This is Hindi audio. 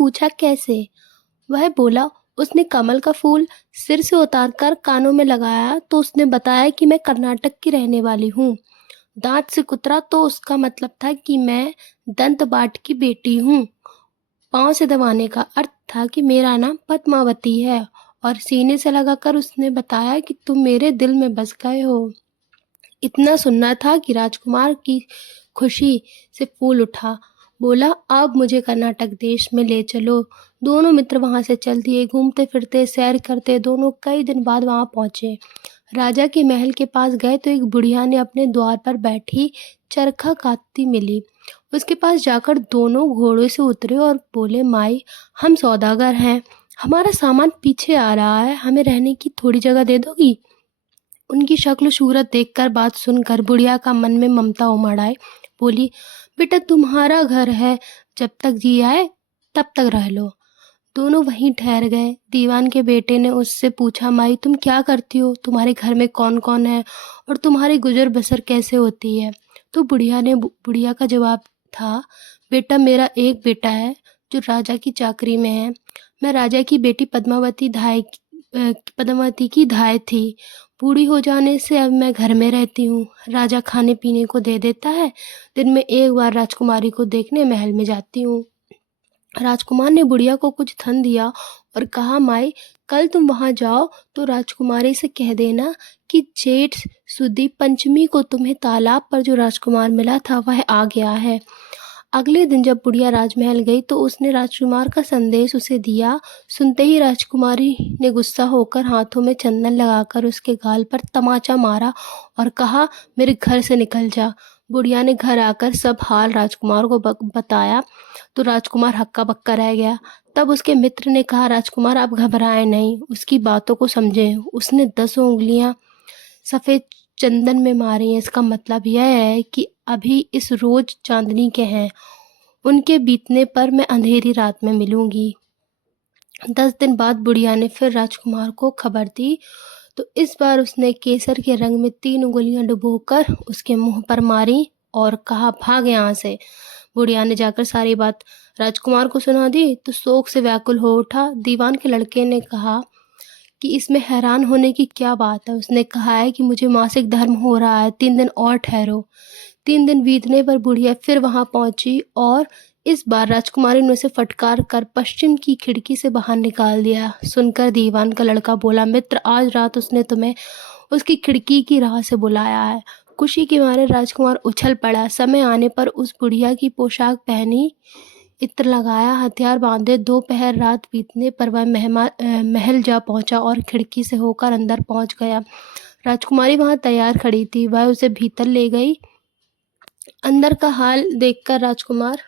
पूछा कैसे? वह बोला, उसने कमल का फूल सिर से उतारकर कानों में लगाया तो उसने बताया कि मैं कर्नाटक की रहने वाली हूँ। दांत से कुतरा तो उसका मतलब था कि मैं दंत बाट की बेटी हूँ। पाँव से दबाने का अर्थ था कि मेरा नाम पद्मावती है। और सीने से लगाकर उसने बताया कि तुम मेरे दिल में बस गए हो। इतना सुनना था कि राजकुमार की खुशी से फूल उठा। बोला, अब मुझे कर्नाटक देश में ले चलो। दोनों मित्र वहां से चल दिए। घूमते फिरते सैर करते दोनों कई दिन बाद वहां पहुंचे। राजा के महल के पास गए तो एक बुढ़िया ने अपने द्वार पर बैठी चरखा काटती मिली। उसके पास जाकर दोनों घोड़े से उतरे और बोले, माई, हम सौदागर हैं, हमारा सामान पीछे आ रहा है, हमें रहने की थोड़ी जगह दे दोगी? उनकी शक्ल सूरत देखकर, बात सुनकर बुढ़िया का मन में ममता उमड़ आई। बोली, बेटा, तुम्हारा घर है, जब तक जी आए तब तक रह लो। दोनों वहीं ठहर गए। दीवान के बेटे ने उससे पूछा, माई, तुम क्या करती हो? तुम्हारे घर में कौन कौन है और तुम्हारी गुजर बसर कैसे होती है? तो बुढ़िया का जवाब था, बेटा, मेरा एक बेटा है जो राजा की चाकरी में है। मैं राजा की बेटी पद्मावती की धाय थी। बूढ़ी हो जाने से अब मैं घर में रहती हूँ। राजा खाने पीने को दे देता है। दिन में एक बार राजकुमारी को देखने महल में जाती हूँ। राजकुमार ने बुढ़िया को कुछ धन दिया और कहा, माई, कल तुम वहां जाओ तो राजकुमारी से कह देना कि जेठ सुदी पंचमी को तुम्हें तालाब पर जो राजकुमार मिला था वह आ गया है। अगले दिन जब बुढ़िया राजमहल गई तो उसने राजकुमार का संदेश उसे दिया। सुनते ही राजकुमारी ने गुस्सा होकर हाथों में चंदन लगाकर उसके गाल पर तमाचा मारा और कहा, मेरे घर से निकल जा। बुढ़िया ने घर आकर सब हाल राजकुमार को बताया तो राजकुमार हक्का बक्का रह गया। तब उसके मित्र ने कहा, राजकुमार, आप घबराएं नहीं, उसकी बातों को समझें। उसने 10 उंगलियां सफेद चंदन में मारी हैं। इसका मतलब यह है कि अभी इस रोज चांदनी के हैं। उनके बीतने पर मैं अंधेरी रात में मिलूंगी। 10 दिन बाद बुढ़िया ने फिर राजकुमार को खबर दी तो इस बार उसने केसर के रंग में 3 उंगलियां डुबोकर उसके मुंह पर मारी और कहा, भाग यहाँ से। बुढ़िया ने जाकर सारी बात राजकुमार को सुना दी तो शोक से व्याकुल हो उठा। दीवान के लड़के ने कहा कि इसमें हैरान होने की क्या बात है? उसने कहा है कि मुझे मासिक धर्म हो रहा है, 3 दिन और ठहरो। 3 दिन बीतने पर बुढ़िया फिर वहां पहुंची और इस बार राजकुमारी ने उसे फटकार कर पश्चिम की खिड़की से बाहर निकाल दिया। सुनकर दीवान का लड़का बोला, मित्र, आज रात उसने तुम्हें उसकी खिड़की की राह से बुलाया है। खुशी के मारे राजकुमार उछल पड़ा। समय आने पर उस बुढ़िया की पोशाक पहनी, इत्र लगाया, हथियार बांधे। दोपहर रात बीतने पर वह महल जा पहुंचा और खिड़की से होकर अंदर पहुंच गया। राजकुमारी वहां तैयार खड़ी थी। वह उसे भीतर ले गई। अंदर का हाल देखकर राजकुमार